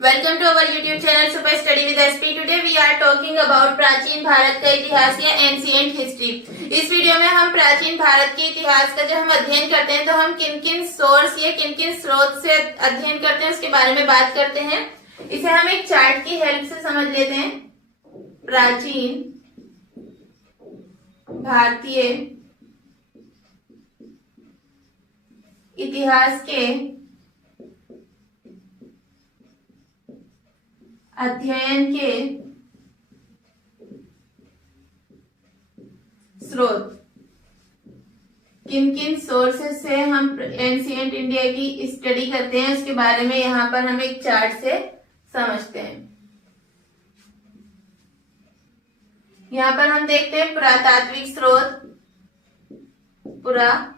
Welcome to our YouTube channel super study with SP. Today we are talking about प्राचीन भारत का इतिहास या ancient history. इस video में हम प्राचीन भारत के इतिहास का जब हम अध्ययन करते हैं तो हम किन किन सोर्स या किन किन स्रोत से अध्ययन करते हैं उसके बारे में बात करते हैं। इसे हम एक चार्ट की हेल्प से समझ लेते हैं। प्राचीन भारतीय इतिहास के अध्ययन के स्रोत, किन किन सोर्सेस से हम एंशिएंट इंडिया की स्टडी करते हैं उसके बारे में यहाँ पर हम एक चार्ट से समझते हैं। यहाँ पर हम देखते हैं पुरातात्विक स्रोत, पुरातात्विक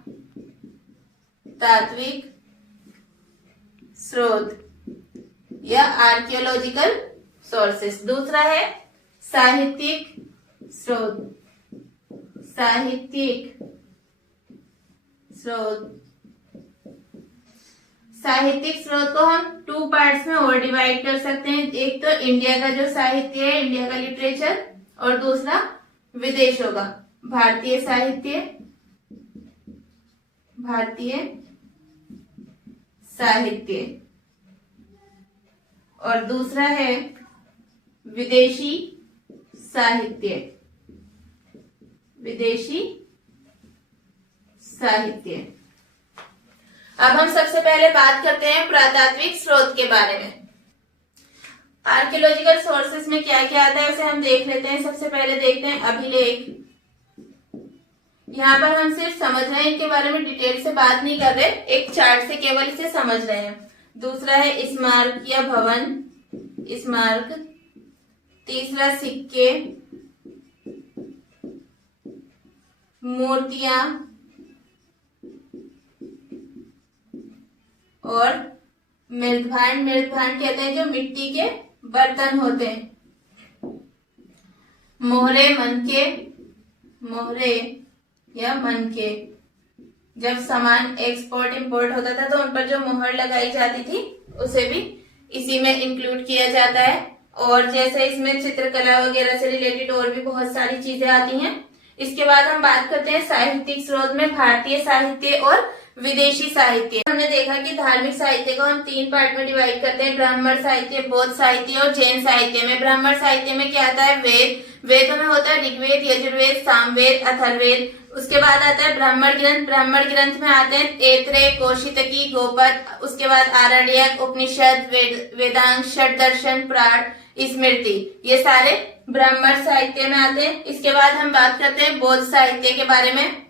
स्रोत या आर्कियोलॉजिकल सोर्सेस। दूसरा है साहित्यिक स्रोत, साहित्यिक स्रोत। साहित्यिक स्रोत को हम टू पार्ट्स में और डिवाइड कर सकते हैं। एक तो इंडिया का जो साहित्य है, इंडिया का लिटरेचर, और दूसरा विदेशों का भारतीय साहित्य, भारतीय साहित्य, और दूसरा है विदेशी साहित्य, विदेशी साहित्य। अब हम सबसे पहले बात करते हैं पुरातात्विक स्रोत के बारे में। आर्कियोलॉजिकल सोर्सेस में क्या क्या आता है उसे हम देख लेते हैं। सबसे पहले देखते हैं अभिलेख। यहाँ पर हम सिर्फ समझ रहे हैं, इनके बारे में डिटेल से बात नहीं कर रहे, एक चार्ट से केवल इसे समझ रहे हैं। दूसरा है स्मारक या भवन, स्मारक। तीसरा सिक्के, मूर्तियां और मृदभांड। मृदभांड कहते हैं जो मिट्टी के बर्तन होते हैं। मोहरे, मनके, मोहरे या मनके। जब सामान एक्सपोर्ट इंपोर्ट होता था तो उन पर जो मोहर लगाई जाती थी उसे भी इसी में इंक्लूड किया जाता है। और जैसे इसमें चित्रकला वगैरह से रिलेटेड और भी बहुत सारी चीजें आती हैं। इसके बाद हम बात करते हैं साहित्यिक स्रोत में भारतीय साहित्य और विदेशी साहित्य। हमने देखा कि धार्मिक साहित्य को हम तीन पार्ट में डिवाइड करते हैं, ब्राह्मण साहित्य, बौद्ध साहित्य और जैन साहित्य में। ब्राह्मण साहित्य में क्या आता है? वेद। वेदों में होता है ऋग्वेद, यजुर्वेद, सामवेद, अथर्ववेद। उसके बाद आता है ब्राह्मण ग्रंथ। ब्राह्मण ग्रंथ में आते हैं ऐत्रेय, कौशितकी, गोपद। उसके बाद आरण्यक, उपनिषद, वेदांग, षट्दर्शन, पुराण, स्मृति, ये सारे ब्राह्मण साहित्य में आते हैं। इसके बाद हम बात करते हैं बौद्ध साहित्य के बारे में।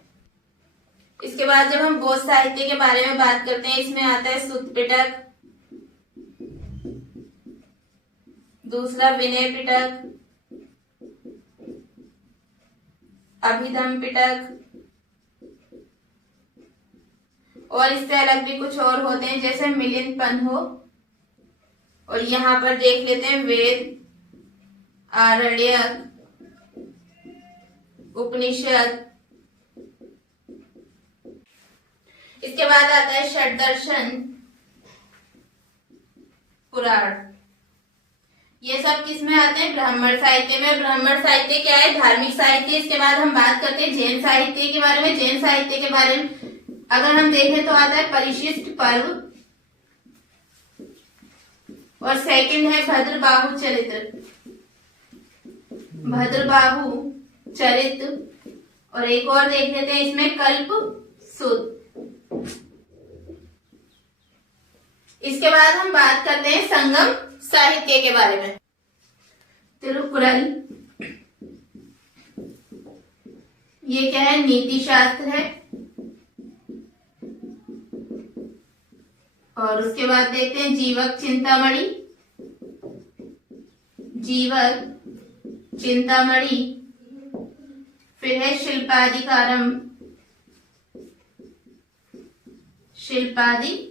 इसके बाद जब हम बौद्ध साहित्य के बारे में बात करते हैं, इसमें आता है सुत्त पिटक, दूसरा विनय पिटक, अभिधम पिटक, और इससे अलग भी कुछ और होते हैं जैसे मिलिंद पन्हो। और यहाँ पर देख लेते हैं वेद, आरण्यक, उपनिषद। इसके बाद आता है षट्दर्शन, पुराण। ये सब किस में आते हैं? ब्राह्मण साहित्य में। ब्राह्मण साहित्य क्या है? धार्मिक साहित्य। इसके बाद हम बात करते हैं जैन साहित्य के बारे में। जैन साहित्य के बारे में अगर हम देखें तो आता है परिशिष्ट पर्व, और सेकंड है भद्रबाहु चरित्र, भद्रबाहु चरित्र। और एक और देख लेते हैं इसमें कल्प सूत्र। इसके बाद हम बात करते हैं संगम साहित्य के बारे में। तिरुकुरल, ये क्या है? नीति शास्त्र है। और उसके बाद देखते हैं जीवक चिंतामणि, जीवक चिंतामणि। फिर है शिल्पाधिकारम, शिल्पाधिकारम।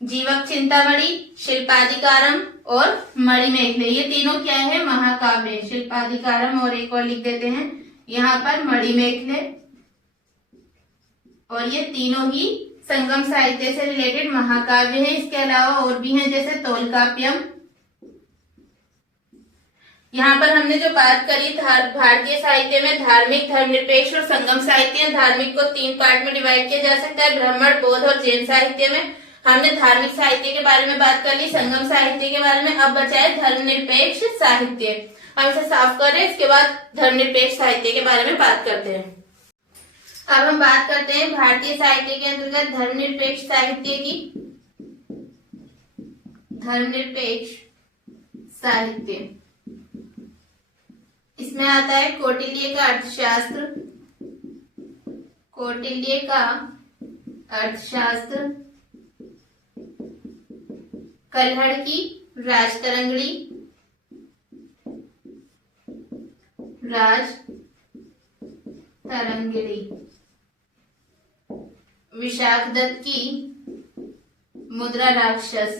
जीवक चिंतामणि, शिल्पाधिकारम और मणिमेखले, ये तीनों क्या है? महाकाव्य। शिल्पाधिकारम और एक और लिख देते हैं यहाँ पर मणिमेखले, और ये तीनों ही संगम साहित्य से रिलेटेड महाकाव्य है। इसके अलावा और भी हैं जैसे तोलकाप्यम। यहाँ पर हमने जो बात करी भारतीय साहित्य में धार्मिक, धर्मनिरपेक्ष और संगम साहित्य। धार्मिक को 3 पार्ट में डिवाइड किया जा सकता है, ब्राह्मण, बौद्ध और जैन साहित्य में। हमने धार्मिक साहित्य के बारे में बात कर ली, संगम साहित्य के बारे में। अब बचा है धर्मनिरपेक्ष साहित्य। हम इसे साफ कर रहे हैं, इसके बाद धर्मनिरपेक्ष साहित्य के बारे में बात करते हैं। अब हम बात करते हैं भारतीय साहित्य के अंतर्गत धर्मनिरपेक्ष साहित्य की। धर्मनिरपेक्ष साहित्य, इसमें आता है कौटिल्य का अर्थशास्त्र, कौटिल्य का अर्थशास्त्र, कल्हड़ की राजतरंगिणी, विशाखदत्त की मुद्रा राक्षस,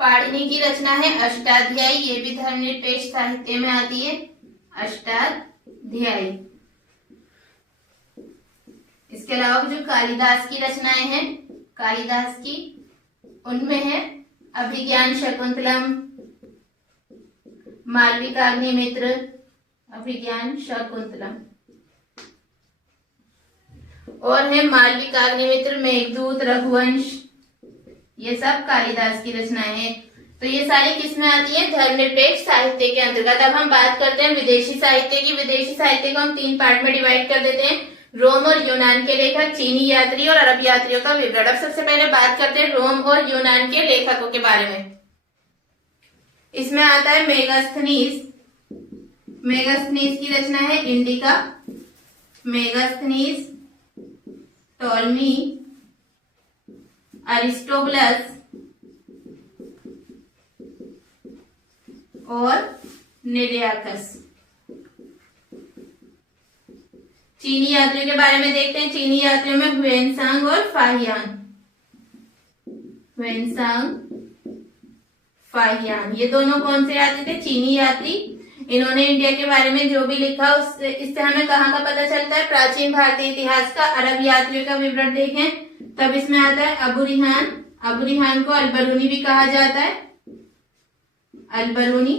पाणिनि की रचना है अष्टाध्यायी, ये भी धर्मनिरपेक्ष साहित्य में आती है, अष्टाध्यायी। इसके अलावा जो कालिदास की रचनाएं हैं, कालिदास की, उनमें है अभिज्ञान शाकुंतलम, मालविकाग्निमित्र, अभिज्ञान शाकुंतलम, और है मालविकाग्निमित्र, मेघदूत, रघुवंश। ये सब कालिदास की रचनाएं हैं। तो ये सारी किसमें आती है? धर्मनिरपेक्ष साहित्य के अंतर्गत। अब हम बात करते हैं विदेशी साहित्य की। विदेशी साहित्य को हम 3 पार्ट में डिवाइड कर देते हैं, रोम और यूनान के लेखक, चीनी यात्री और अरब यात्रियों का विवरण। अब सबसे पहले बात करते हैं रोम और यूनान के लेखकों के बारे में। इसमें आता है मेगास्थनीज। मेगास्थनीज की रचना है इंडिका, मेगास्थनीज, टॉलमी, अरिस्टोबुलस और निडियाकस। चीनी यात्रियों के बारे में देखते हैं। चीनी यात्रियों में ह्वेनसांग और फाहियान, ह्वेनसांग, फाहियान, ये दोनों कौन से यात्री थे? चीनी यात्री। इन्होंने इंडिया के बारे में जो भी लिखा उससे इससे हमें कहाँ का पता चलता है? प्राचीन भारतीय इतिहास का। अरब यात्रियों का विवरण देखें तब इसमें आता है अबू रिहान। अबू रिहान को अल बरूनी भी कहा जाता है, अल बरूनी।